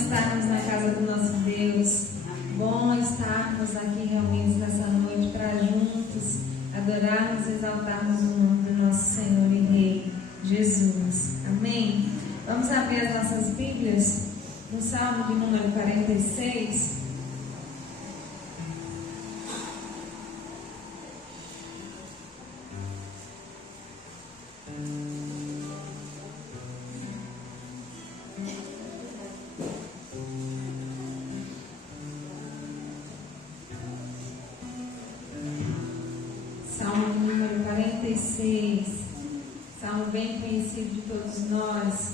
estarmos na casa do nosso Deus, bom estarmos aqui reunidos nessa noite para juntos adorarmos e exaltarmos o nome do nosso Senhor e Rei Jesus. Amém? Vamos abrir as nossas Bíblias no Salmo de número 46. Salmo número 46, salmo bem conhecido de todos nós.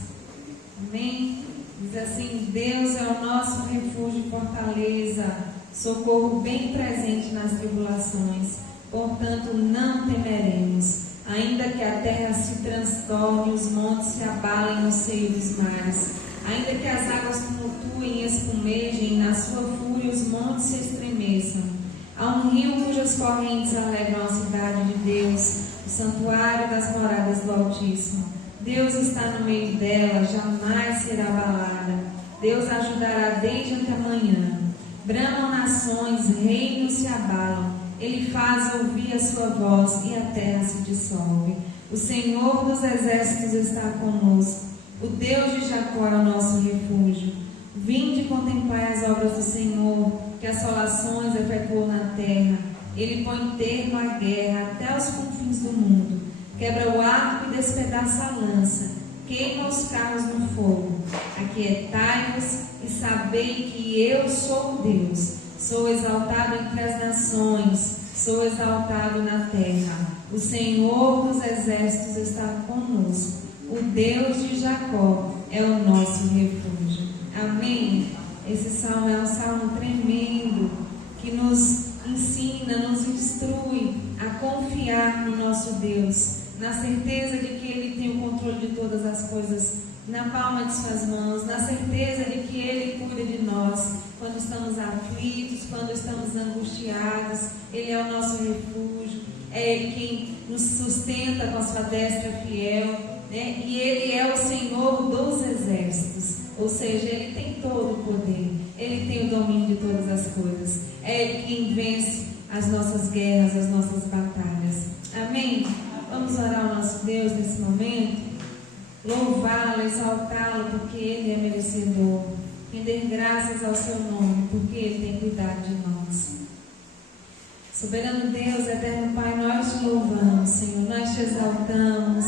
Amém? Diz assim: Deus é o nosso refúgio e fortaleza, socorro bem presente nas tribulações. Portanto, não temeremos, ainda que a terra se transtorne, os montes se abalem no seio dos mares, ainda que as águas tumultuem e espumejem, na sua fúria os montes se estremeçam. Há um rio cujas correntes alegram a cidade de Deus, o santuário das moradas do Altíssimo. Deus está no meio dela, jamais será abalada. Deus ajudará desde antemanhã. Bramam nações, reinos se abalam. Ele faz ouvir a sua voz e a terra se dissolve. O Senhor dos exércitos está conosco. O Deus de Jacó é o nosso refúgio. Vinde e contemplai as obras do Senhor, que assolações efetuou na terra. Ele põe termo à guerra até os confins do mundo. Quebra o arco e despedaça a lança. Queima os carros no fogo. Aquietai-vos e sabei que eu sou Deus. Sou exaltado entre as nações, sou exaltado na terra. O Senhor dos exércitos está conosco. O Deus de Jacó é o nosso refúgio. Amém? Esse salmo é um salmo tremendo que nos ensina, nos instrui a confiar no nosso Deus, na certeza de que Ele tem o controle de todas as coisas na palma de suas mãos, na certeza de que Ele cuida de nós quando estamos aflitos, quando estamos angustiados. Ele é o nosso refúgio, é Ele quem nos sustenta com a sua destra fiel, né? E Ele é o Senhor dos exércitos, ou seja, Ele tem todo o poder, Ele tem o domínio de todas as coisas, é Ele quem vence as nossas guerras, as nossas batalhas. Amém? Vamos orar ao nosso Deus nesse momento, louvá-lo, exaltá-lo, porque Ele é merecedor, render graças ao seu nome, porque Ele tem cuidado de nós. Soberano Deus, eterno Pai, nós te louvamos, Senhor, nós te exaltamos,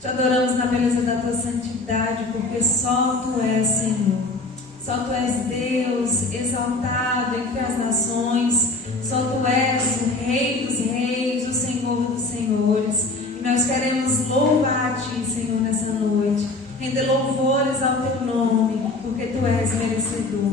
te adoramos na beleza da tua santidade, porque só tu és, Senhor. Só tu és Deus, exaltado entre as nações. Só tu és o Rei dos reis, o Senhor dos senhores. E nós queremos louvar a ti, Senhor, nessa noite. Render louvores ao teu nome, porque tu és merecedor.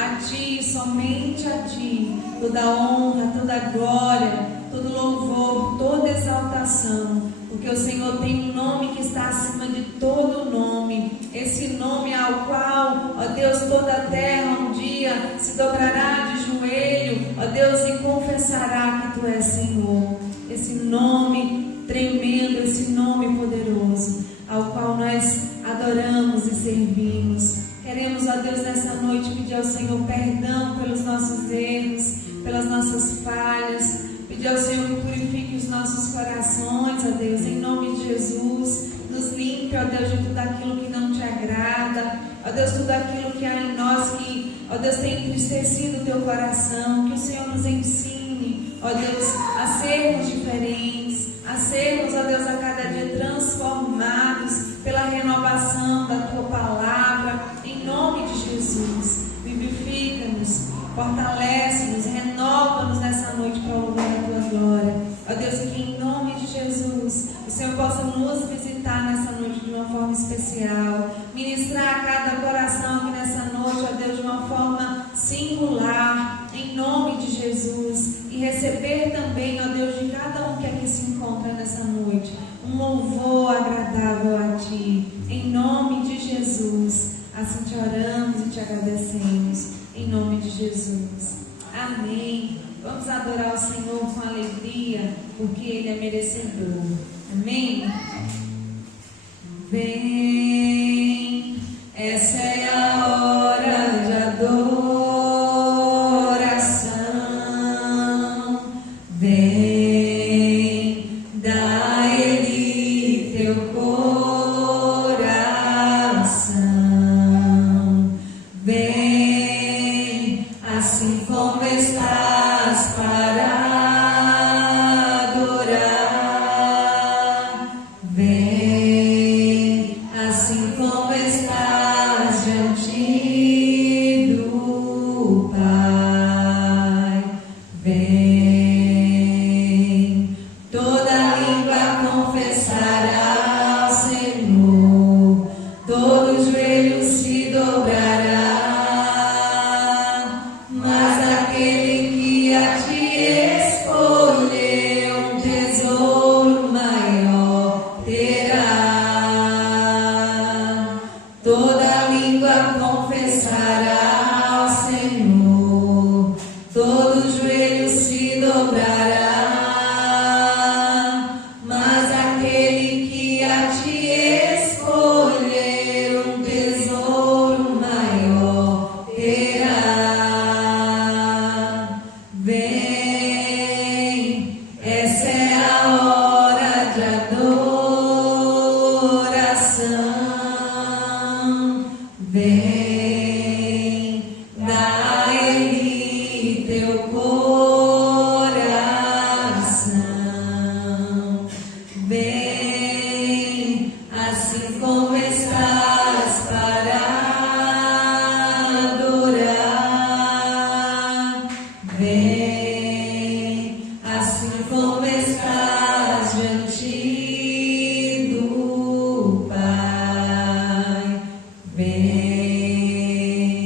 A ti, somente a ti, toda honra, toda glória, todo louvor, toda exaltação, porque o Senhor tem um nome que está acima de todo nome, esse nome ao qual, ó Deus, toda a terra um dia se dobrará de joelho, ó Deus, e confessará que tu és Senhor. Esse nome tremendo, esse nome poderoso, ao qual nós adoramos e servimos. Queremos, ó Deus, nessa noite pedir ao Senhor perdão pelos nossos erros, pelas nossas falhas, pedir ao Senhor que purifique os nossos corações, ó Deus, em nome de Jesus. Nos limpe, ó Deus, de tudo aquilo que não te agrada, ó Deus, tudo aquilo que há em nós que, ó Deus, tem entristecido o teu coração. Que o Senhor nos ensine, ó Deus, a sermos diferentes, a sermos, ó Deus, a cada dia transformados pela renovação da tua palavra, em nome de Jesus. Vivifica-nos, fortalece-nos, renova-nos nessa noite para o louvor da tua glória. Ó Deus, que em nome de Jesus o Senhor possa nos visitar nessa noite de uma forma especial, ministrar a cada coração aqui nessa noite, ó Deus, de uma forma singular, em nome de Jesus, e receber também, ó Deus, de cada um que aqui se encontra nessa noite, um louvor agradável a Ti, em nome de Jesus. Assim te oramos e te agradecemos, em nome de Jesus. Amém. Vamos adorar o Senhor com alegria, porque Ele é merecedor. Amém? Vem, essa é a hora. dá-lhe teu coração. Vem, assim como estás para adorar. Vem, assim como estás diante do Pai. Vem.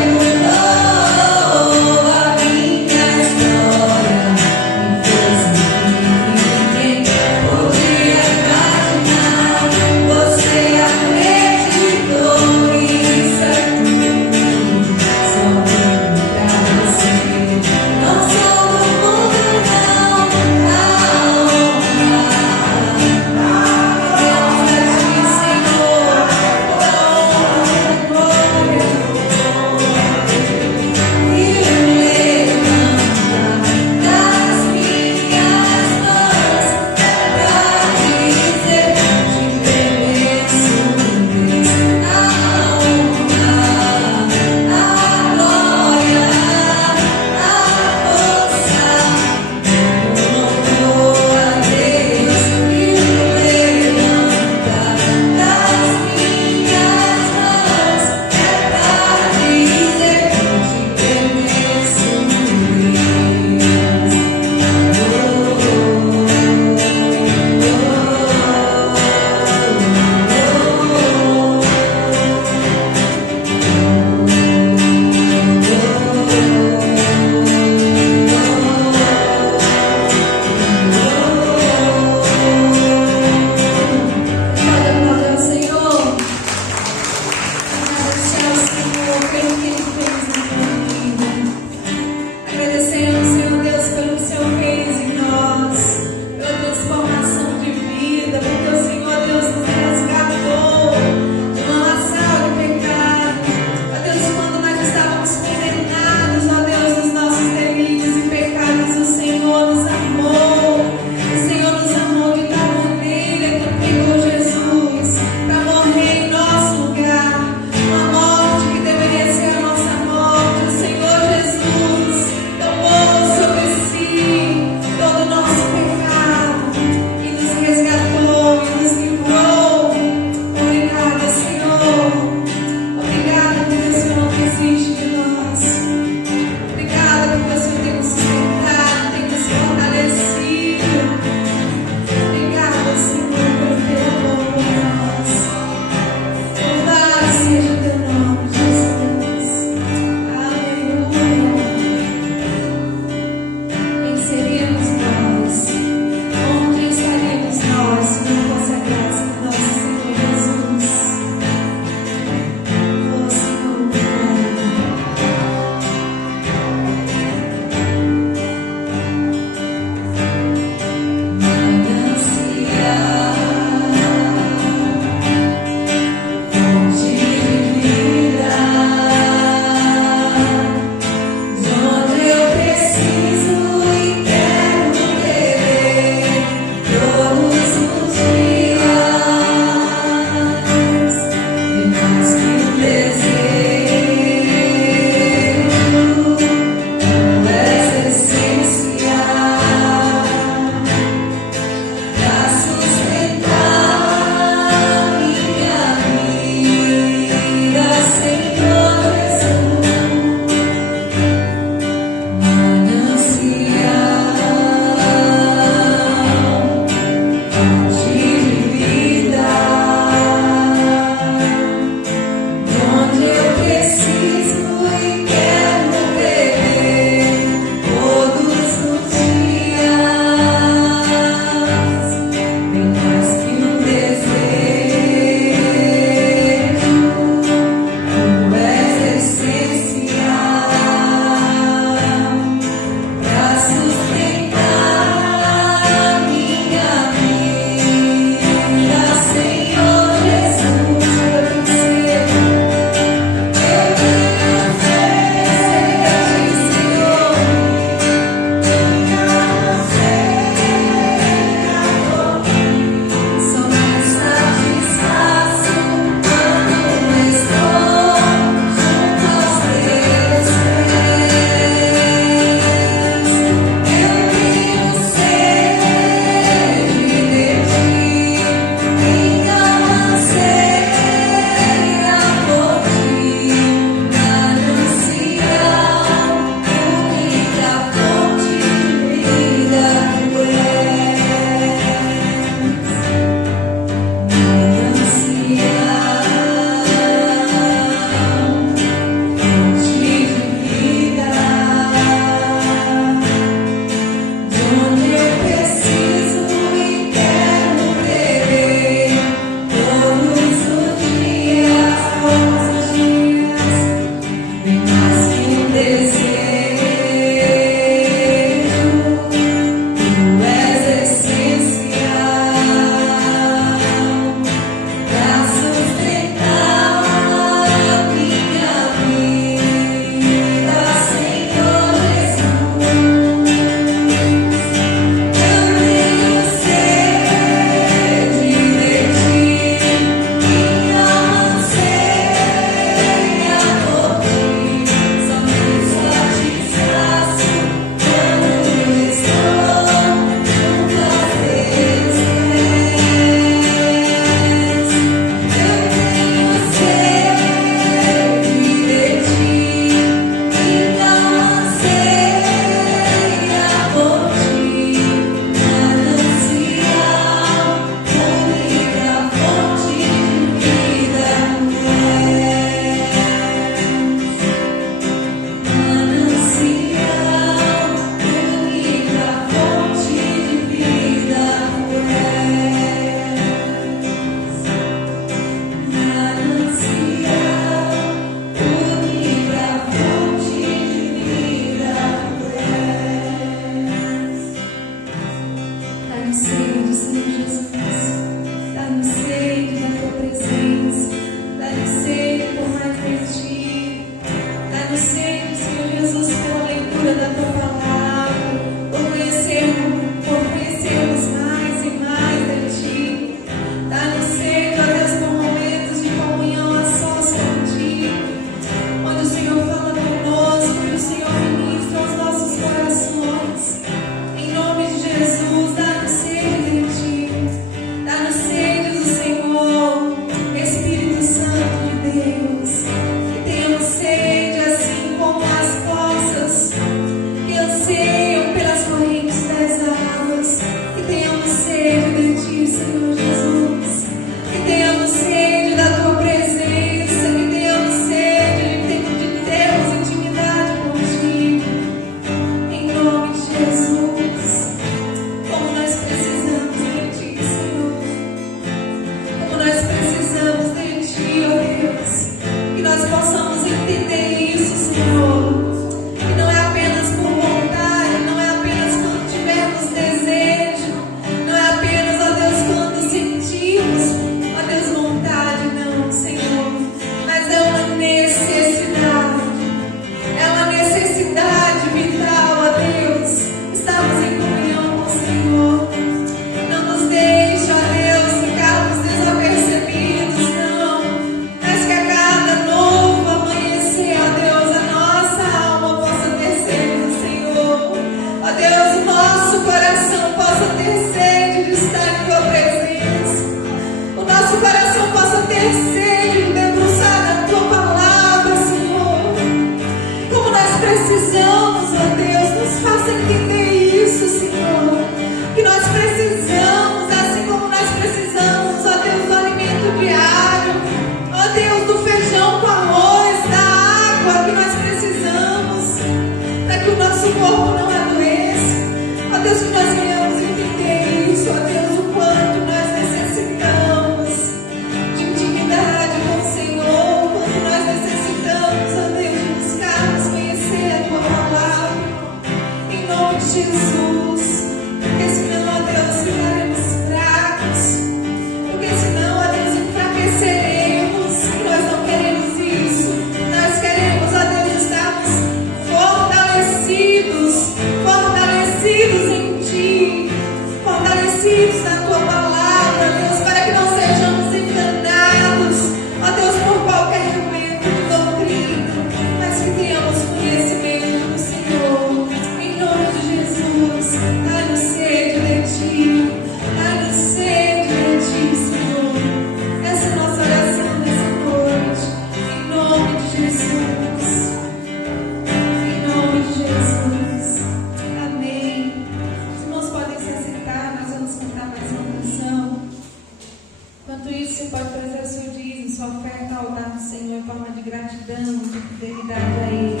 sua oferta ao altar do Senhor em forma de gratidão, de fidelidade a Ele.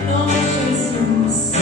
Em nome de Jesus.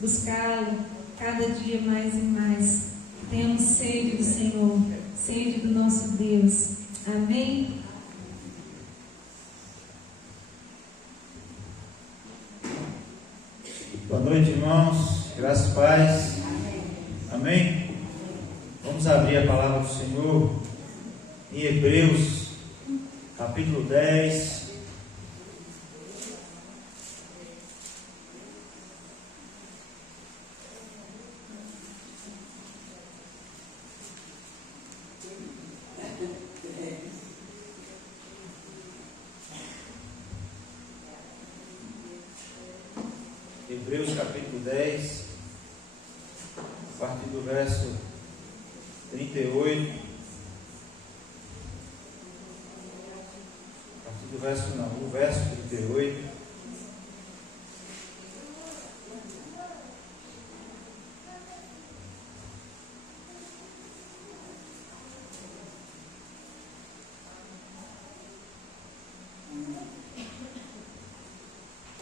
buscá-lo cada dia mais e mais. Temos sede do Senhor, sede do nosso Deus. Amém? Boa noite, irmãos. Graças e paz. Amém? Vamos abrir a palavra do Senhor em Hebreus, capítulo 10. Hebreus capítulo 10, a partir do verso 38. A partir do verso, não, o verso 38.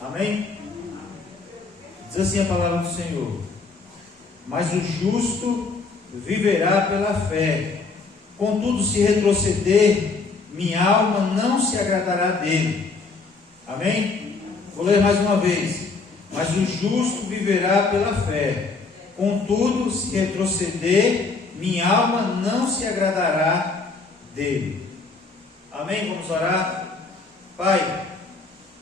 Amém? Diz assim a palavra do Senhor: mas o justo viverá pela fé, contudo, se retroceder, minha alma não se agradará dele. Amém? Vou ler mais uma vez: mas o justo viverá pela fé, contudo, se retroceder, minha alma não se agradará dele. Amém? Vamos orar. Pai,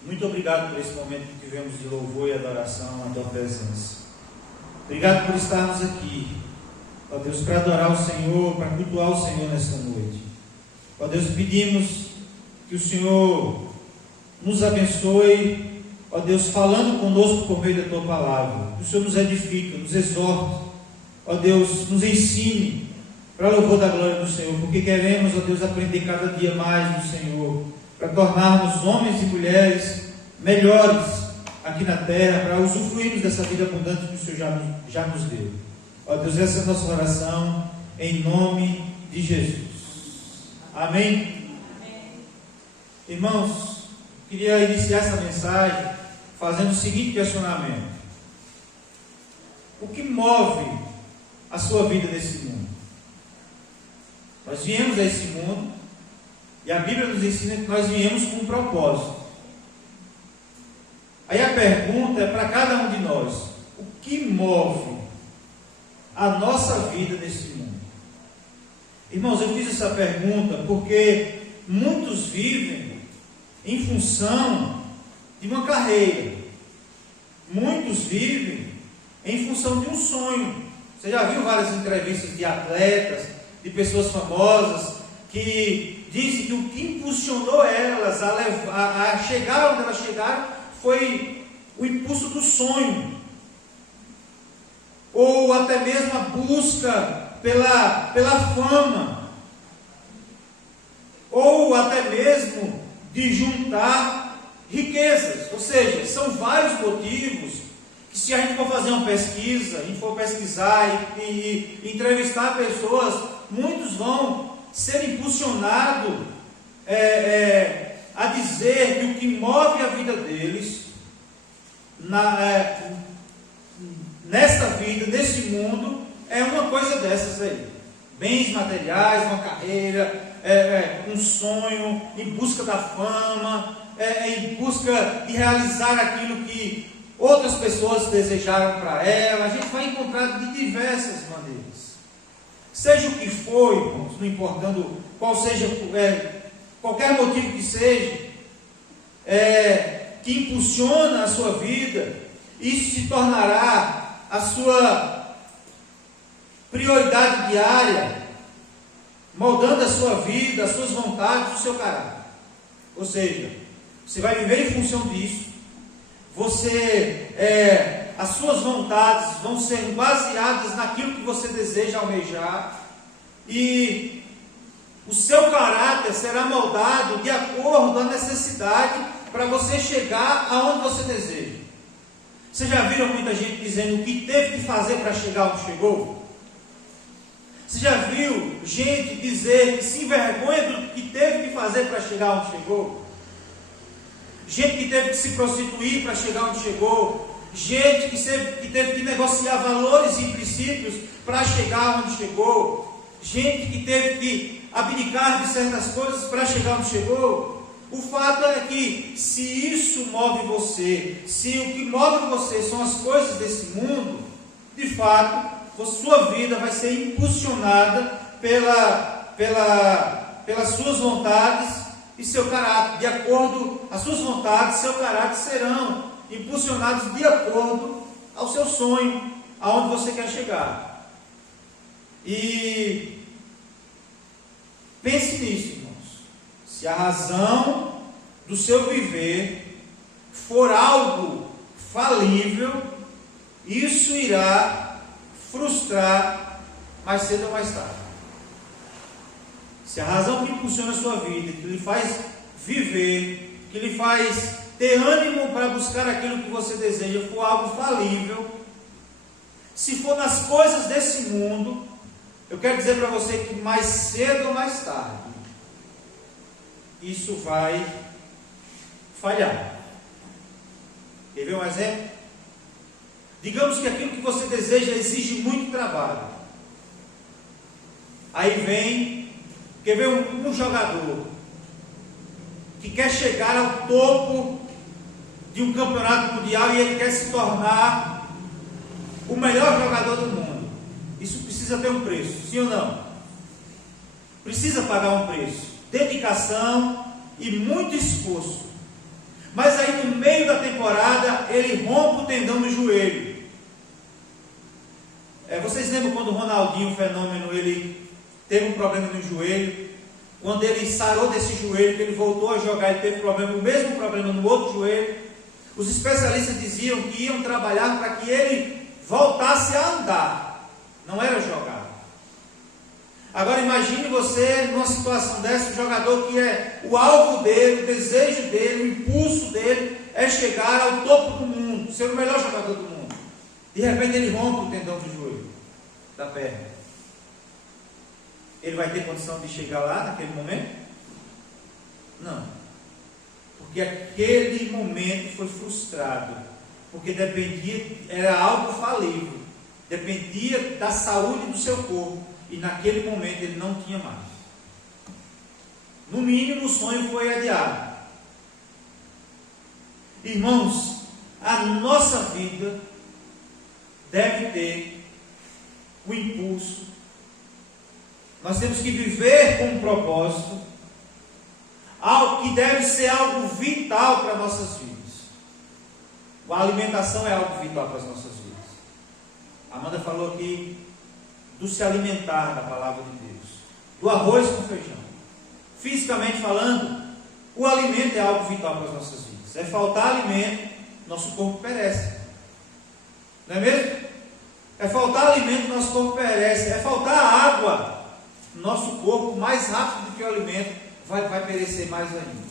muito obrigado por esse momento que tivemos de louvor e adoração na Tua presença. Obrigado por estarmos aqui, ó Deus, para adorar o Senhor, para cultuar o Senhor nesta noite. Ó Deus, pedimos que o Senhor nos abençoe, ó Deus, falando conosco por meio da Tua palavra. Que o Senhor nos edifique, nos exorte, ó Deus, nos ensine para louvor da glória do Senhor, porque queremos, ó Deus, aprender cada dia mais do Senhor, para tornarmos homens e mulheres melhores aqui na terra, para usufruirmos dessa vida abundante que o Senhor já nos deu. Ó Deus, essa é a nossa oração, em nome de Jesus. Amém? Amém. Irmãos, queria iniciar essa mensagem fazendo o seguinte questionamento: o que move a sua vida nesse mundo? Nós viemos a esse mundo e a Bíblia nos ensina que nós viemos com um propósito. Aí a pergunta é para cada um de nós: o que move a nossa vida nesse mundo? Irmãos, eu fiz essa pergunta porque muitos vivem em função de uma carreira. Muitos vivem em função de um sonho. Você já viu várias entrevistas de atletas, de pessoas famosas, que dizem que o que impulsionou elas a chegar onde elas chegaram foi o impulso do sonho, ou até mesmo a busca pela fama, ou até mesmo de juntar riquezas. Ou seja, são vários motivos que, se a gente for fazer uma pesquisa, a gente for pesquisar e entrevistar pessoas, muitos vão ser impulsionados a dizer que o que move a vida deles nesta vida, nesse mundo, é uma coisa dessas aí: bens materiais, uma carreira, um sonho, em busca da fama, em busca de realizar aquilo que outras pessoas desejaram para ela. A gente vai encontrar de diversas maneiras, seja o que for, irmãos, não importando qual seja, qualquer motivo que seja, que impulsiona a sua vida. Isso se tornará a sua prioridade diária, moldando a sua vida, as suas vontades, o seu caráter. Ou seja, você vai viver em função disso. As suas vontades vão ser baseadas naquilo que você deseja almejar, e o seu caráter será moldado de acordo com a necessidade para você chegar aonde você deseja. Vocês já viram muita gente dizendo o que teve que fazer para chegar onde chegou? Você já viu gente dizer que se envergonha do que teve que fazer para chegar onde chegou? Gente que teve que se prostituir para chegar onde chegou? Gente que teve que negociar valores e princípios para chegar onde chegou? Gente que teve que abdicar de certas coisas para chegar onde chegou? O fato é que, se isso move você, se o que move você são as coisas desse mundo, de fato, a sua vida vai ser impulsionada pelas suas vontades e seu caráter. De acordo, as suas vontades e seu caráter serão impulsionados de acordo ao seu sonho, aonde você quer chegar. E pense nisso, irmãos. Se a razão do seu viver for algo falível, isso irá frustrar mais cedo ou mais tarde. Se a razão que impulsiona a sua vida, que lhe faz viver, que lhe faz ter ânimo para buscar aquilo que você deseja, for algo falível, se for nas coisas desse mundo, eu quero dizer para você que mais cedo ou mais tarde, isso vai falhar. Quer ver um exemplo? Digamos que aquilo que você deseja exige muito trabalho. Aí vem, quer ver um jogador que quer chegar ao topo de um campeonato mundial e ele quer se tornar o melhor jogador do mundo. Isso precisa ter um preço, sim ou não? Precisa pagar um preço, dedicação e muito esforço. Mas aí no meio da temporada ele rompe o tendão no joelho. Vocês lembram quando o Ronaldinho, o fenômeno, ele teve um problema no joelho? Quando ele sarou desse joelho, que ele voltou a jogar, ele teve o mesmo problema no outro joelho. Os especialistas diziam que iam trabalhar para que ele voltasse a andar, não era jogar. Agora imagine você numa situação dessa, o jogador que é o alvo dele, o desejo dele, o impulso dele é chegar ao topo do mundo, ser o melhor jogador do mundo. De repente ele rompe o tendão do joelho, da perna. Ele vai ter condição de chegar lá naquele momento? Não. Porque aquele momento foi frustrado. Porque dependia, era algo falível. Dependia da saúde do seu corpo. E naquele momento ele não tinha mais. No mínimo o sonho foi adiado. Irmãos, a nossa vida deve ter o impulso. Nós temos que viver com um propósito, algo que deve ser algo vital para nossas vidas. A alimentação é algo vital para as nossas vidas. A Amanda falou aqui do se alimentar da palavra de Deus, do arroz com feijão. Fisicamente falando, o alimento é algo vital para as nossas vidas. É faltar alimento, nosso corpo perece. Não é mesmo? É faltar alimento, nosso corpo perece. É faltar água, nosso corpo, mais rápido do que o alimento, vai perecer mais ainda.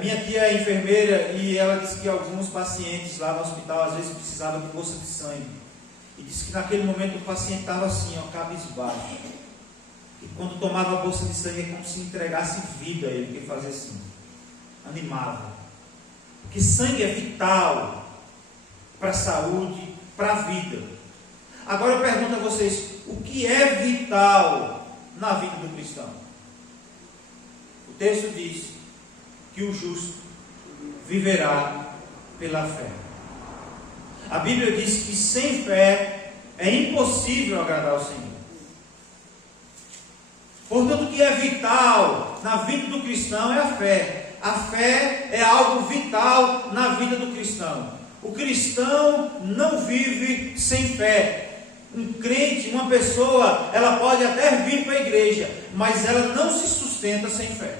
Minha tia é enfermeira e ela disse que alguns pacientes lá no hospital às vezes precisavam de bolsa de sangue. E disse que naquele momento o paciente estava assim, cabisbaixo. E quando tomava a bolsa de sangue é como se entregasse vida a ele, que fazia assim, animava. Porque sangue é vital para a saúde, para a vida. Agora eu pergunto a vocês, o que é vital na vida do cristão? O texto diz que o justo viverá pela fé. A Bíblia diz que sem fé é impossível agradar ao Senhor. Portanto, o que é vital na vida do cristão é a fé. A fé é algo vital na vida do cristão. O cristão não vive sem fé. Um crente, uma pessoa, ela pode até vir para a igreja, mas ela não se sustenta sem fé.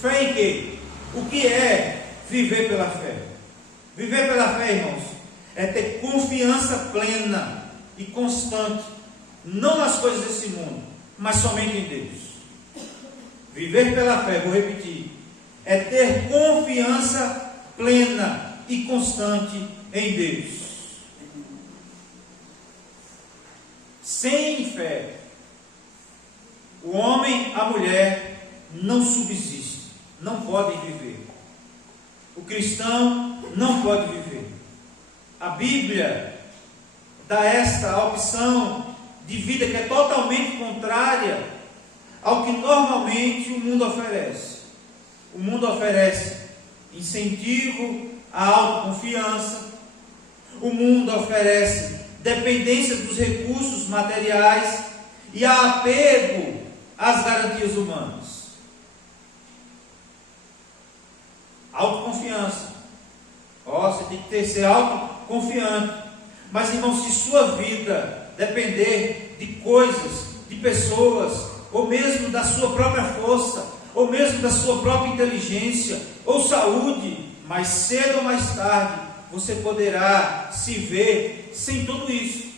Fé em quê? O que é viver pela fé? Viver pela fé, irmãos, é ter confiança plena e constante, não nas coisas desse mundo, mas somente em Deus. Viver pela fé, vou repetir, é ter confiança plena e constante em Deus. Sem fé, o homem, a mulher não subsiste, não podem viver. O cristão não pode viver. A Bíblia dá esta opção de vida que é totalmente contrária ao que normalmente o mundo oferece. O mundo oferece incentivo à autoconfiança. O mundo oferece dependência dos recursos materiais e apego às garantias humanas. Autoconfiança. Você tem que ser autoconfiante. Mas, irmão, se sua vida depender de coisas, de pessoas, ou mesmo da sua própria força, ou mesmo da sua própria inteligência, ou saúde, mais cedo ou mais tarde, você poderá se ver sem tudo isso.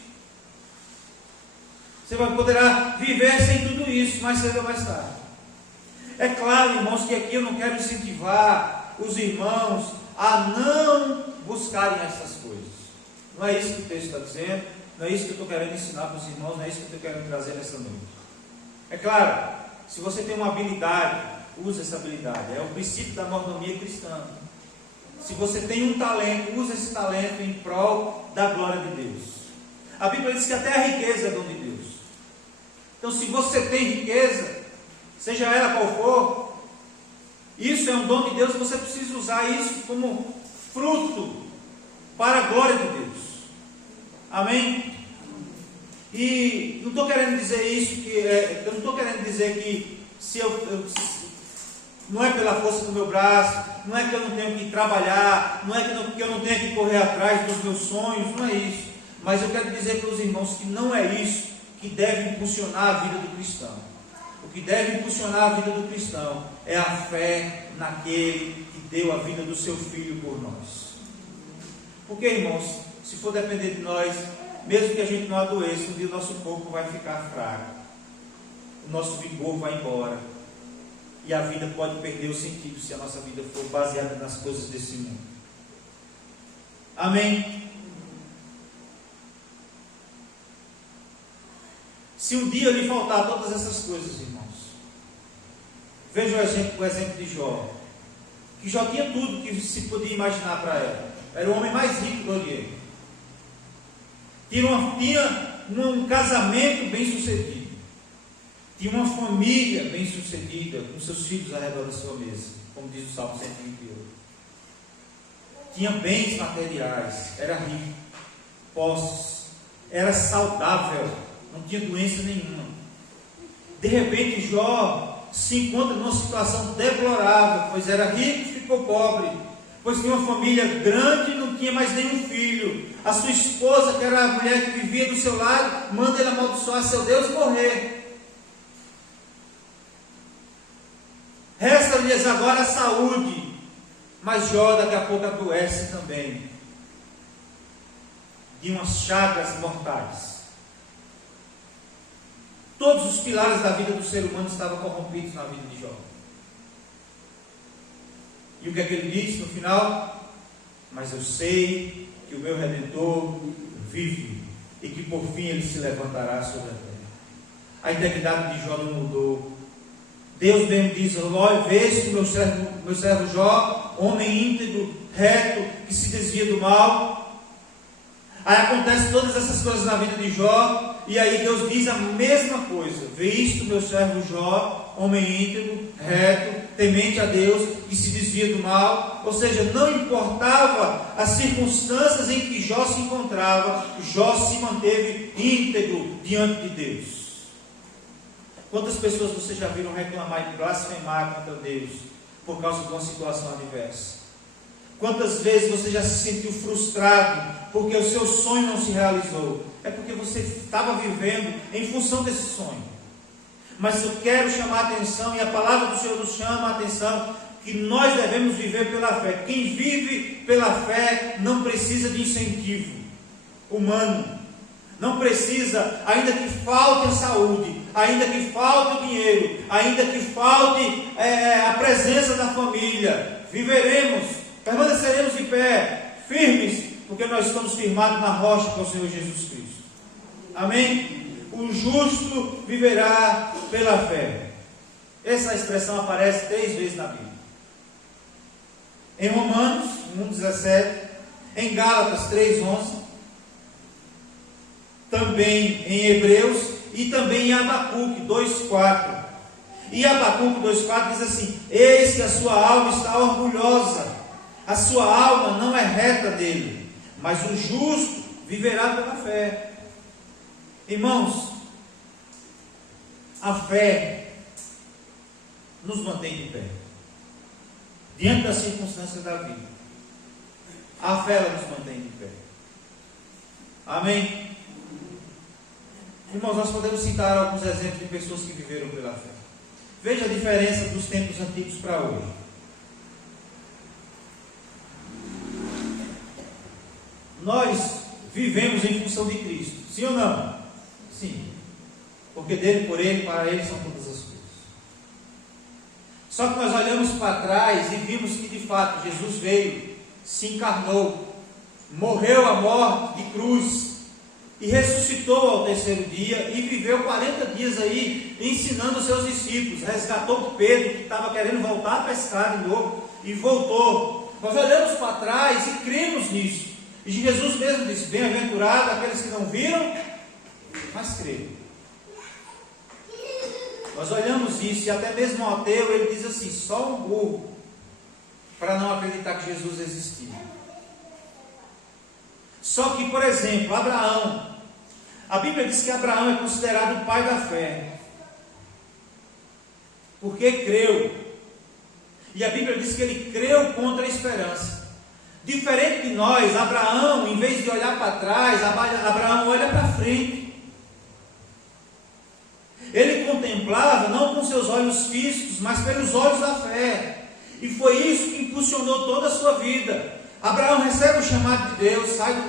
Você poderá viver sem tudo isso, mais cedo ou mais tarde. É claro, irmãos, que aqui eu não quero incentivar os irmãos a não buscarem essas coisas. Não é isso que o texto está dizendo, não é isso que eu estou querendo ensinar para os irmãos, não é isso que eu estou querendo trazer nessa noite. É claro, se você tem uma habilidade, use essa habilidade. É o princípio da mordomia cristã. Se você tem um talento, use esse talento em prol da glória de Deus. A Bíblia diz que até a riqueza é dom de Deus. Então, se você tem riqueza, seja ela qual for, isso é um dom de Deus, você precisa usar isso como fruto para a glória de Deus. Amém? E não estou querendo dizer isso, eu não estou querendo dizer que se não é pela força do meu braço, não é que eu não tenho que trabalhar, não é que eu não tenho que correr atrás dos meus sonhos, não é isso. Mas eu quero dizer para os irmãos que não é isso que deve impulsionar a vida do cristão. O que deve impulsionar a vida do cristão é a fé naquele que deu a vida do seu filho por nós. Porque, irmãos, se for depender de nós, mesmo que a gente não adoeça, um dia o nosso corpo vai ficar fraco, o nosso vigor vai embora, e a vida pode perder o sentido se a nossa vida for baseada nas coisas desse mundo. Amém? Se um dia lhe faltar todas essas coisas, irmãos, veja o exemplo de Jó, que Jó tinha tudo que se podia imaginar para ela. Era o homem mais rico do Oriente. Tinha um casamento bem sucedido. Tinha uma família bem sucedida, com seus filhos ao redor da sua mesa, como diz o Salmo 128. Tinha bens materiais, era rico, posses, era saudável, não tinha doença nenhuma. De repente Jó se encontra numa situação deplorável, pois era rico e ficou pobre, pois tinha uma família grande e não tinha mais nenhum filho. A sua esposa, que era a mulher que vivia do seu lado, manda ele amaldiçoar seu Deus e morrer. Resta-lhes agora a saúde, mas Jó daqui a pouco adoece também de umas chagas mortais. Todos os pilares da vida do ser humano estavam corrompidos na vida de Jó. E o que é que ele diz no final? Mas eu sei que o meu Redentor vive e que por fim ele se levantará sobre a terra. A integridade de Jó não mudou. Deus mesmo diz: vê-se o meu servo Jó, homem íntegro, reto, que se desvia do mal. Aí acontece todas essas coisas na vida de Jó, e aí Deus diz a mesma coisa: vê isto, meu servo Jó, homem íntegro, reto, temente a Deus, que se desvia do mal. Ou seja, não importava as circunstâncias em que Jó se encontrava, Jó se manteve íntegro diante de Deus. Quantas pessoas vocês já viram reclamar e blasfemar contra Deus por causa de uma situação adversa? Quantas vezes você já se sentiu frustrado porque o seu sonho não se realizou? É porque você estava vivendo em função desse sonho. Mas eu quero chamar a atenção, e a palavra do Senhor nos chama a atenção, que nós devemos viver pela fé. Quem vive pela fé não precisa de incentivo humano. Não precisa, ainda que falte a saúde, ainda que falte o dinheiro, ainda que falte a presença da família, viveremos, permaneceremos de pé, firmes, porque nós estamos firmados na rocha que é o Senhor Jesus Cristo. Amém? O justo viverá pela fé. Essa expressão aparece 3 vezes na Bíblia. Em Romanos 1,17, em Gálatas 3,11, também em Hebreus e também em Abacuque 2,4. E Abacuque 2,4 diz assim: eis que a sua alma está orgulhosa, a sua alma não é reta dele, mas o justo viverá pela fé. Irmãos, a fé nos mantém de pé diante das circunstâncias da vida. A fé ela nos mantém de pé. Amém? Irmãos, nós podemos citar alguns exemplos de pessoas que viveram pela fé. Veja a diferença dos tempos antigos para hoje. Nós vivemos em função de Cristo, sim ou não? Sim. Porque dele, por ele, para ele são todas as coisas. Só que nós olhamos para trás e vimos que de fato Jesus veio, se encarnou, morreu a morte de cruz e ressuscitou ao terceiro dia e viveu 40 dias aí ensinando os seus discípulos. Resgatou Pedro, que estava querendo voltar a pescar de novo, e voltou. Nós olhamos para trás e cremos nisso. E Jesus mesmo disse: bem-aventurado aqueles que não viram, mas creram. Nós olhamos isso, e até mesmo o ateu, ele diz assim: só um burro para não acreditar que Jesus existiu. Só que, por exemplo, Abraão, a Bíblia diz que Abraão é considerado o pai da fé, porque creu. E a Bíblia diz que ele creu contra a esperança. Diferente de nós, Abraão, em vez de olhar para trás, Abraão olha para frente. Ele contemplava não com seus olhos físicos, mas pelos olhos da fé. E foi isso que impulsionou toda a sua vida. Abraão recebe o chamado de Deus, sai do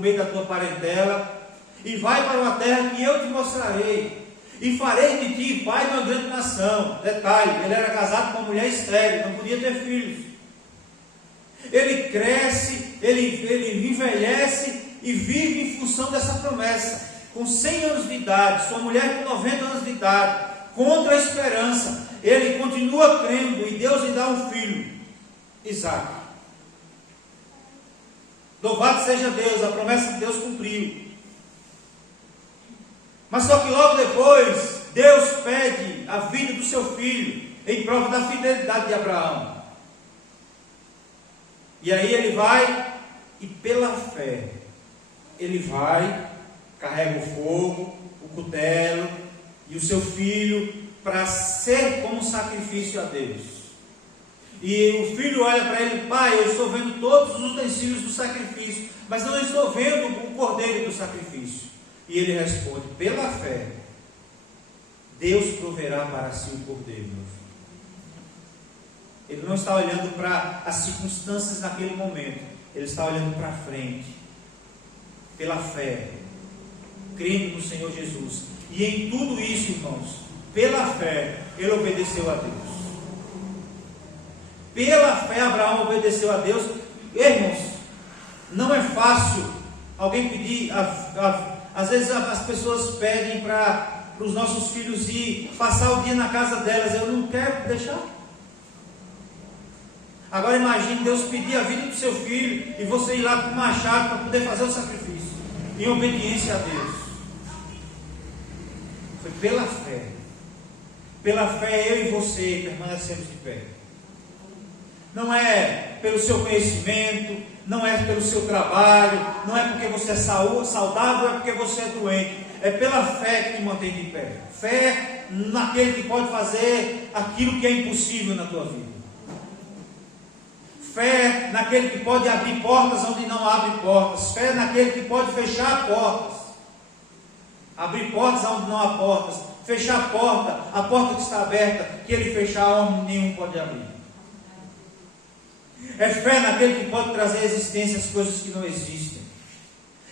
meio da tua parentela e vai para uma terra que eu te mostrarei. E farei de ti pai de uma grande nação. Detalhe, ele era casado com uma mulher estéril, não podia ter filhos. Ele cresce, ele envelhece e vive em função dessa promessa. Com 100 anos de idade, sua mulher com 90 anos de idade, contra a esperança, ele continua crendo e Deus lhe dá um filho, Isaque. Louvado seja Deus, a promessa de Deus cumpriu. Mas só que logo depois, Deus pede a vida do seu filho, em prova da fidelidade de Abraão. E aí ele vai, e pela fé, ele vai, carrega o fogo, o cutelo e o seu filho para ser como sacrifício a Deus. E o filho olha para ele: pai, eu estou vendo todos os utensílios do sacrifício, mas não estou vendo o cordeiro do sacrifício. E ele responde: pela fé, Deus proverá para si o cordeiro, meu filho. Ele não está olhando para as circunstâncias naquele momento, ele está olhando para frente, pela fé, crendo no Senhor Jesus. E em tudo isso, irmãos, pela fé, ele obedeceu a Deus. Pela fé, Abraão obedeceu a Deus. Irmãos, não é fácil alguém pedir, às vezes as pessoas pedem para os nossos filhos ir passar o dia na casa delas. Eu não quero deixar. Agora imagine Deus pedir a vida do seu filho e você ir lá com o machado para poder fazer o sacrifício, em obediência a Deus. Foi pela fé. Pela fé eu e você permanecemos de pé. Não é pelo seu conhecimento, não é pelo seu trabalho, não é porque você é saudável, é porque você é doente. É pela fé que te mantém de pé. Fé naquele que pode fazer aquilo que é impossível na tua vida. Fé naquele que pode abrir portas onde não abre portas. Fé naquele que pode fechar portas. Abrir portas onde não há portas. Fechar a porta que está aberta, que ele fechar onde nenhum pode abrir. É fé naquele que pode trazer à existência as coisas que não existem.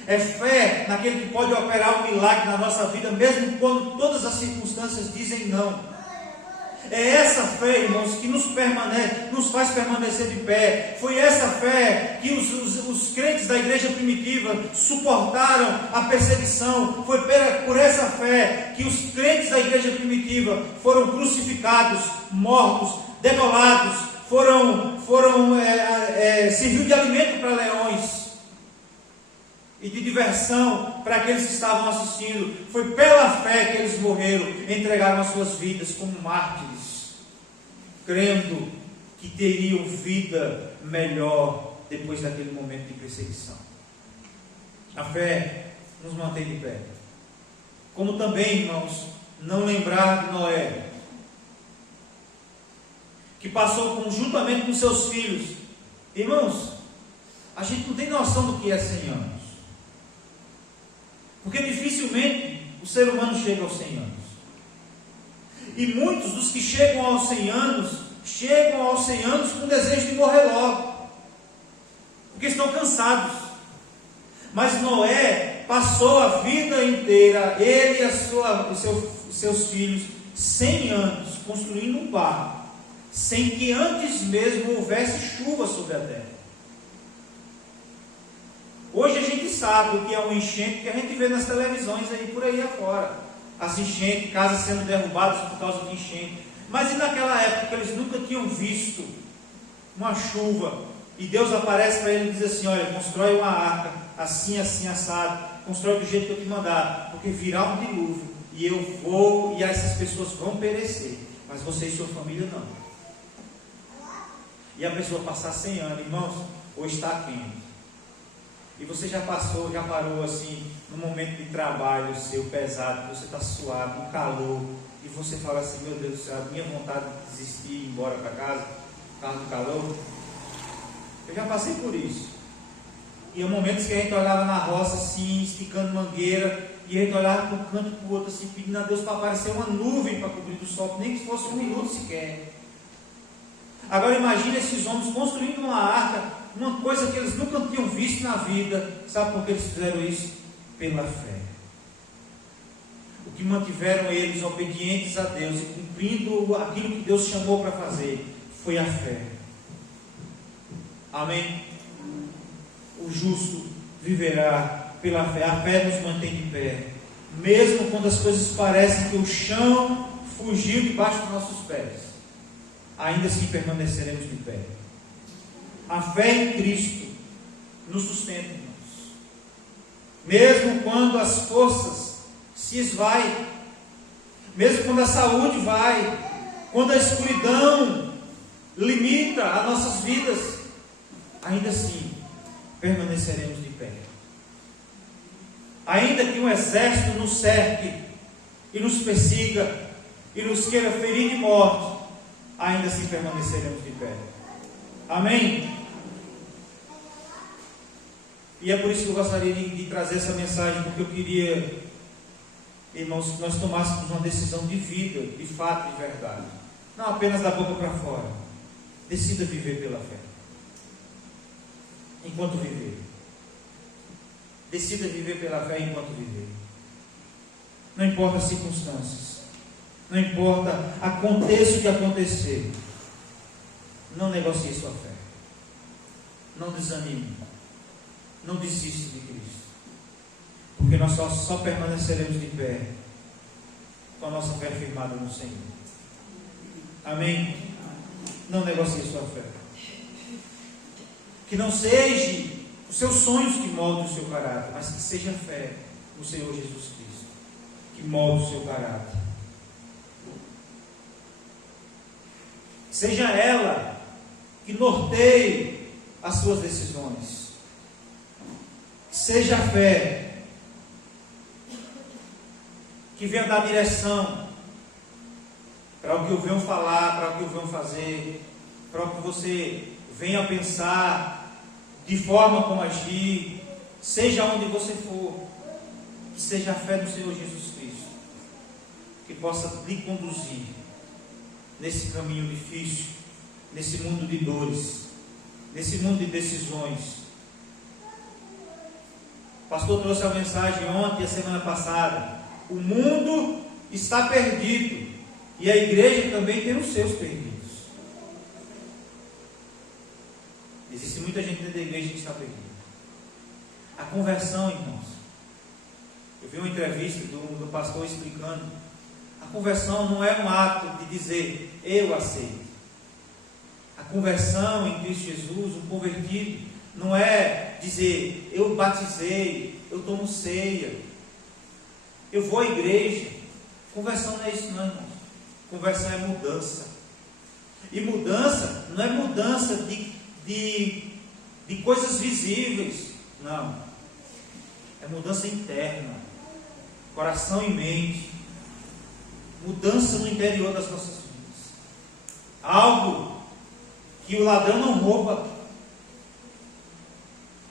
É fé naquele que pode operar um milagre na nossa vida, mesmo quando todas as circunstâncias dizem não. É essa fé, irmãos, que nos faz permanecer de pé. Foi essa fé que os crentes da igreja primitiva suportaram a perseguição. Foi por essa fé que os crentes da igreja primitiva foram crucificados, mortos, degolados, serviu de alimento para leões e de diversão para aqueles que estavam assistindo. Foi pela fé que eles morreram, entregaram as suas vidas como mártires, crendo que teriam vida melhor depois daquele momento de perseguição. A fé nos mantém de pé. Como também, irmãos, não lembrar de Noé, que passou conjuntamente com seus filhos. Irmãos, a gente não tem noção do que é 100 anos. Porque dificilmente o ser humano chega aos 100 anos. E muitos dos que chegam aos 100 anos com desejo de morrer logo, porque estão cansados. Mas Noé passou a vida inteira, ele e seus filhos, 100 anos, construindo um barco, sem que antes mesmo houvesse chuva sobre a terra. Hoje a gente sabe o que é uma enchente, que a gente vê nas televisões aí por aí afora. As enchentes, casas sendo derrubadas por causa de enchente. Mas e naquela época, eles nunca tinham visto uma chuva, e Deus aparece para ele e diz assim: olha, constrói uma arca, assim, assim, assado, constrói do jeito que eu te mandar, porque virá um dilúvio, e eu vou, e essas pessoas vão perecer, mas você e sua família não. E a pessoa passar 100 anos, irmãos, hoje está quente. E você já parou assim, num momento de trabalho seu pesado, você está suado, no calor, e você fala assim: meu Deus do céu, a minha vontade de desistir e ir embora para casa, por causa do calor. Eu já passei por isso. E há momentos que a gente olhava na roça assim, esticando mangueira, e a gente olhava para um canto e para o outro assim, pedindo a Deus para aparecer uma nuvem para cobrir do sol, nem que fosse um minuto sequer. Agora imagine esses homens construindo uma arca, uma coisa que eles nunca tinham visto na vida. Sabe por que eles fizeram isso? Pela fé. O que mantiveram eles obedientes a Deus e cumprindo aquilo que Deus chamou para fazer foi a fé. Amém? O justo viverá pela fé. A fé nos mantém de pé, mesmo quando as coisas parecem que o chão fugiu debaixo dos nossos pés, ainda assim permaneceremos de pé. A fé em Cristo nos sustenta, irmãos. Mesmo quando as forças se esvaem, mesmo quando a saúde vai, quando a escuridão limita as nossas vidas, ainda assim permaneceremos de pé. Ainda que um exército nos cerque e nos persiga e nos queira ferir de morte, ainda assim permaneceremos de pé. Amém? E é por isso que eu gostaria de trazer essa mensagem, porque eu queria, irmãos, que nós tomássemos uma decisão de vida, de fato, de verdade, não apenas da boca para fora. Decida viver pela fé enquanto viver. Decida viver pela fé enquanto viver. Não importa as circunstâncias, não importa, aconteça o que acontecer, não negocie sua fé, não desanime, não desista de Cristo, porque nós só permaneceremos de pé com a nossa fé firmada no Senhor. Amém? Não negocie sua fé. Que não seja os seus sonhos que moldem o seu caráter, mas que seja a fé no Senhor Jesus Cristo que molde o seu caráter. Seja ela que norteie as suas decisões. Seja a fé que venha dar direção para o que eu venho falar, para o que eu venho fazer, para o que você venha pensar, de forma como agir, seja onde você for, que seja a fé no Senhor Jesus Cristo, que possa lhe conduzir nesse caminho difícil, nesse mundo de dores, nesse mundo de decisões. O pastor trouxe a mensagem ontem e a semana passada: o mundo está perdido e a igreja também tem os seus perdidos. Existe muita gente dentro da igreja que está perdida. A conversão, irmãos, eu vi uma entrevista do pastor explicando: a conversão não é um ato de dizer eu aceito. A conversão em Cristo Jesus, o convertido, não é dizer eu batizei, eu tomo ceia, eu vou à igreja. Conversão não é isso não, irmãos. Conversão é mudança. E mudança não é mudança de coisas visíveis, não. É mudança interna, coração e mente. Mudança no interior das nossas vidas. Algo que o ladrão não rouba,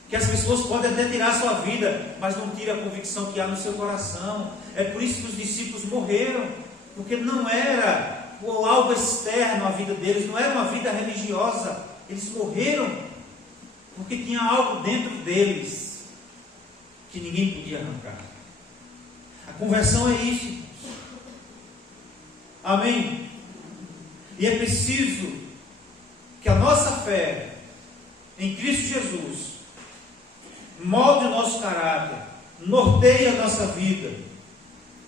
que as pessoas podem até tirar a sua vida, mas não tira a convicção que há no seu coração. É por isso que os discípulos morreram, porque não era algo externo à vida deles, não era uma vida religiosa. Eles morreram porque tinha algo dentro deles que ninguém podia arrancar. A conversão é isso. Amém? E é preciso que a nossa fé em Cristo Jesus molde o nosso caráter, norteie a nossa vida,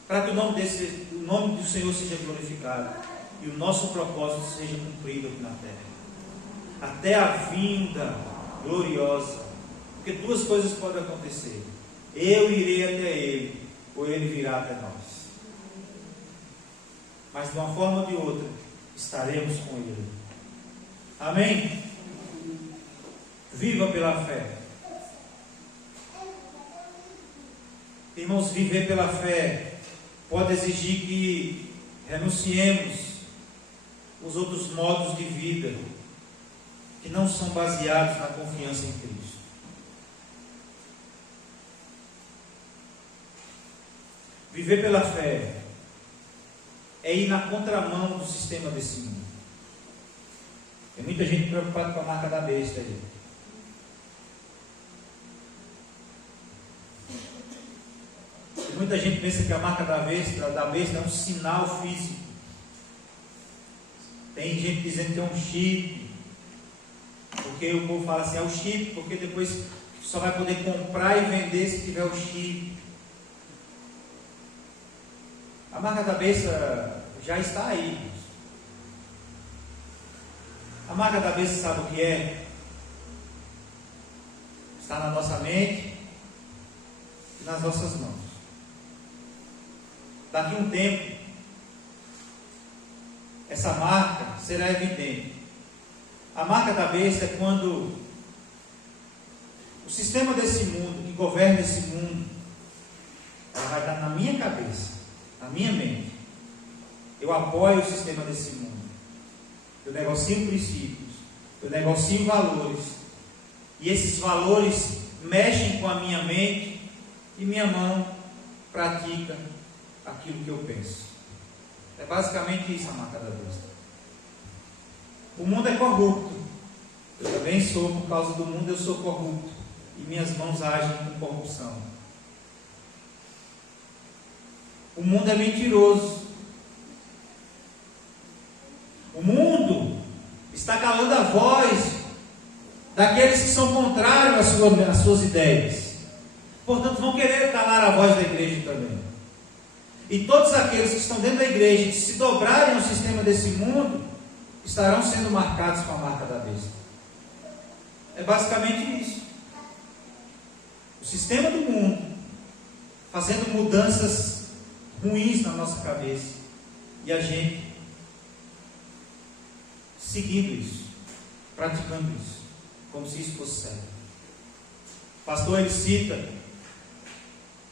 para que o nome do Senhor seja glorificado e o nosso propósito seja cumprido aqui na terra, até a vinda gloriosa. Porque duas coisas podem acontecer: eu irei até Ele, ou Ele virá até nós. Mas de uma forma ou de outra, estaremos com Ele. Amém? Viva pela fé. Irmãos, viver pela fé pode exigir que renunciemos os outros modos de vida que não são baseados na confiança em Cristo. Viver pela fé é ir na contramão do sistema desse mundo. Tem muita gente preocupada com a marca da besta aí. Muita gente pensa que a marca da besta é um sinal físico. Tem gente dizendo que é um chip, porque o povo fala assim, é o chip, porque depois só vai poder comprar e vender se tiver o chip. A marca da besta já está aí. A marca da besta, sabe o que é? Está na nossa mente e nas nossas mãos. Daqui a um tempo, essa marca será evidente. A marca da besta é quando o sistema desse mundo, que governa esse mundo, ela vai estar na minha cabeça, na minha mente. Eu apoio o sistema desse mundo. Eu negocio princípios, eu negocio valores, e esses valores mexem com a minha mente e minha mão pratica aquilo que eu penso. É basicamente isso a marca da besta. O mundo é corrupto. Eu também sou, por causa do mundo, eu sou corrupto. E minhas mãos agem com corrupção. O mundo é mentiroso. O mundo está calando a voz daqueles que são contrários às suas ideias. Portanto, vão querer calar a voz da igreja também. E todos aqueles que estão dentro da igreja, que se dobrarem ao sistema desse mundo, estarão sendo marcados com a marca da besta. É basicamente isso. O sistema do mundo fazendo mudanças ruins na nossa cabeça, e a gente seguindo isso, praticando isso, como se isso fosse sério. O pastor, ele cita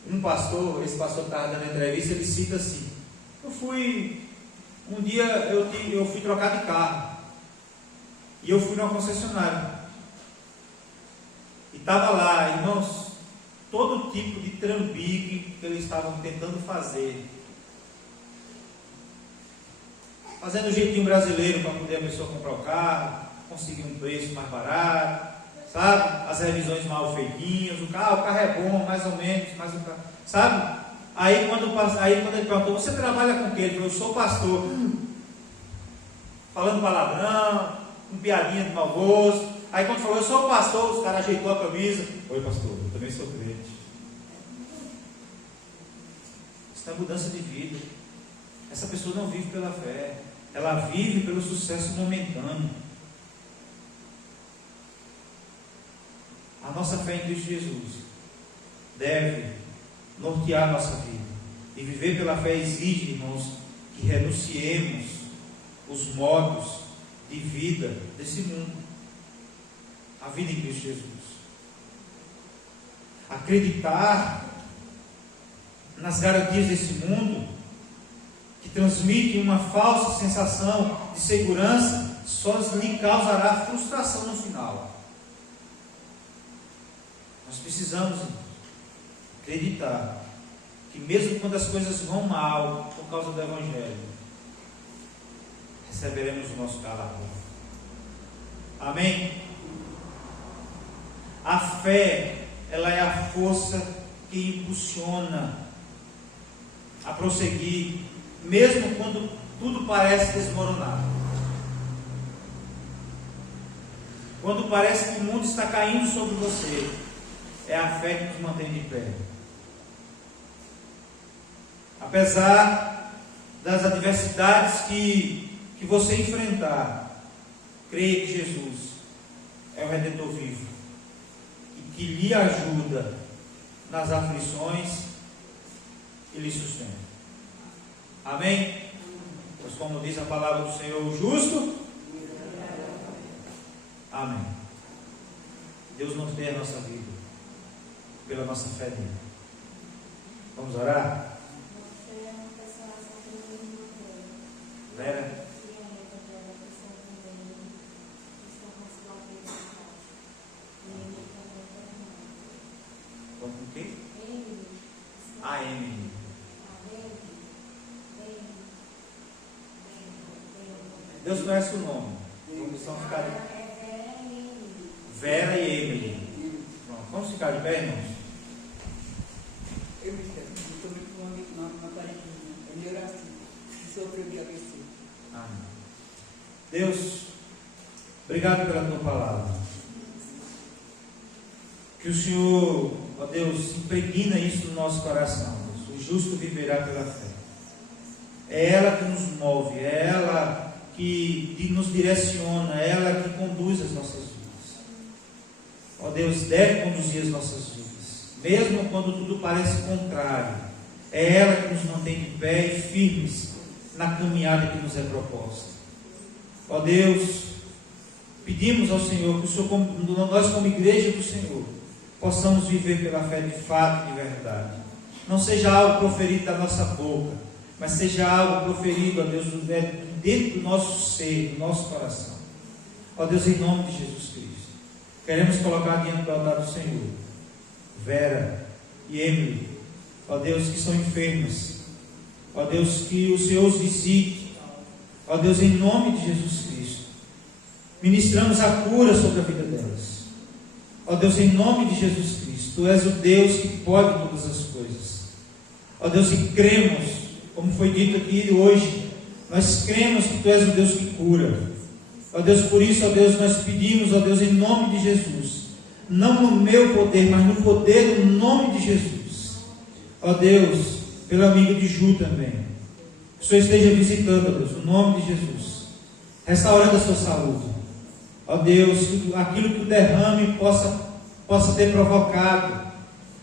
um pastor, esse pastor que estava dando entrevista, ele cita assim: um dia eu fui trocar de carro, e eu fui numa concessionária, e estava lá, irmãos, todo tipo de trambique que eles estavam tentando fazer, fazendo o jeitinho brasileiro para poder a pessoa comprar o carro, conseguir um preço mais barato, sabe? As revisões mal feitinhas, o carro é bom, mais ou menos, mas o carro, sabe? Aí quando ele perguntou, você trabalha com o quê? Ele falou, eu sou pastor. Falando palavrão, com piadinha de mau gosto. Aí quando falou, eu sou pastor, os caras ajeitou a camisa. Oi pastor, eu também sou crente. Isso é mudança de vida. Essa pessoa não vive pela fé, ela vive pelo sucesso momentâneo. A nossa fé em Cristo Jesus deve nortear a nossa vida. E viver pela fé exige, irmãos, que renunciemos os modos de vida desse mundo. A vida em Cristo Jesus. Acreditar nas garantias desse mundo, que transmite uma falsa sensação de segurança, só lhe causará frustração no final. Nós precisamos acreditar que mesmo quando as coisas vão mal, por causa do Evangelho, receberemos o nosso galardão. Amém? A fé, ela é a força que impulsiona a prosseguir, mesmo quando tudo parece desmoronar. Quando parece que o mundo está caindo sobre você, é a fé que nos mantém de pé. Apesar das adversidades que você enfrentar, creia que Jesus é o Redentor vivo e que lhe ajuda nas aflições e lhe sustenta. Amém? Pois como diz a palavra do Senhor, o justo. Amém. Deus não tem a nossa vida pela nossa fé nele. Vamos orar? Vera? Com o quê? A Emily. Deus conhece o nome. Vamos só ficar de... Vera e Emily. Vamos ficar de pé, irmãos? Eu estou muito na paredinha. É neurastia. Sofreu de AVC. Amém. Deus, obrigado pela tua palavra. Que o Senhor, ó Deus, impregna isso no nosso coração. Deus. O justo viverá pela fé. É ela que nos move, é ela que nos direciona, é ela que conduz as nossas vidas. Ó Deus, deve conduzir as nossas vidas, mesmo quando tudo parece contrário. É ela que nos mantém de pé e firmes na caminhada que nos é proposta. Ó Deus, pedimos ao Senhor que o Senhor, nós como igreja do Senhor, possamos viver pela fé de fato e de verdade. Não seja algo proferido da nossa boca, mas seja algo proferido, ó Deus, dentro do nosso ser, do nosso coração. Ó Deus, em nome de Jesus Cristo, queremos colocar diante do altar do Senhor Vera e Emily, ó Deus, que estão enfermas. Ó Deus, que o Senhor os visite. Ó Deus, em nome de Jesus Cristo, ministramos a cura sobre a vida delas. Ó Deus, em nome de Jesus Cristo, Tu és o Deus que pode todas as coisas. Ó Deus, e cremos, como foi dito aqui hoje, nós cremos que Tu és o Deus que cura. Ó Deus, por isso, ó Deus, nós pedimos, ó Deus, em nome de Jesus, não no meu poder, mas no poder do nome de Jesus. Ó Deus, pelo amigo de Ju também, que o Senhor esteja visitando, ó Deus, no nome de Jesus, restaurando a sua saúde. Ó Deus, aquilo que o derrame possa ter provocado.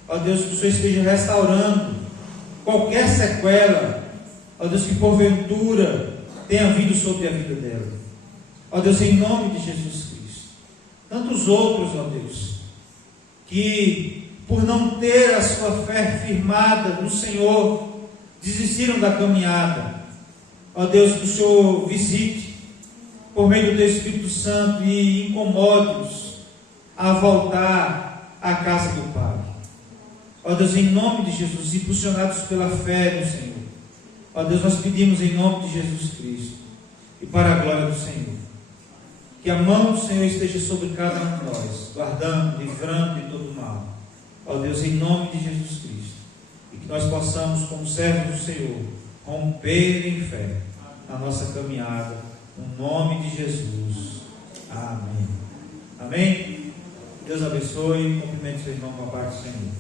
Ó Deus, que o Senhor esteja restaurando qualquer sequela, ó Deus, que porventura tenha vindo sobre a vida dela. Ó Deus, em nome de Jesus Cristo. Tantos outros, ó Deus, que por não ter a sua fé firmada no Senhor, desistiram da caminhada. Ó Deus, que o Senhor visite por meio do Teu Espírito Santo e incomode-os a voltar à casa do Pai. Ó Deus, em nome de Jesus, impulsionados pela fé no Senhor. Ó Deus, nós pedimos em nome de Jesus Cristo e para a glória do Senhor, que a mão do Senhor esteja sobre cada um de nós, guardando, livrando de todo mal. Ó Deus, em nome de Jesus Cristo, e que nós possamos, como servos do Senhor, romper em fé na nossa caminhada, no nome de Jesus. Amém. Amém? Deus abençoe. Cumprimente seu irmão com a paz do Senhor.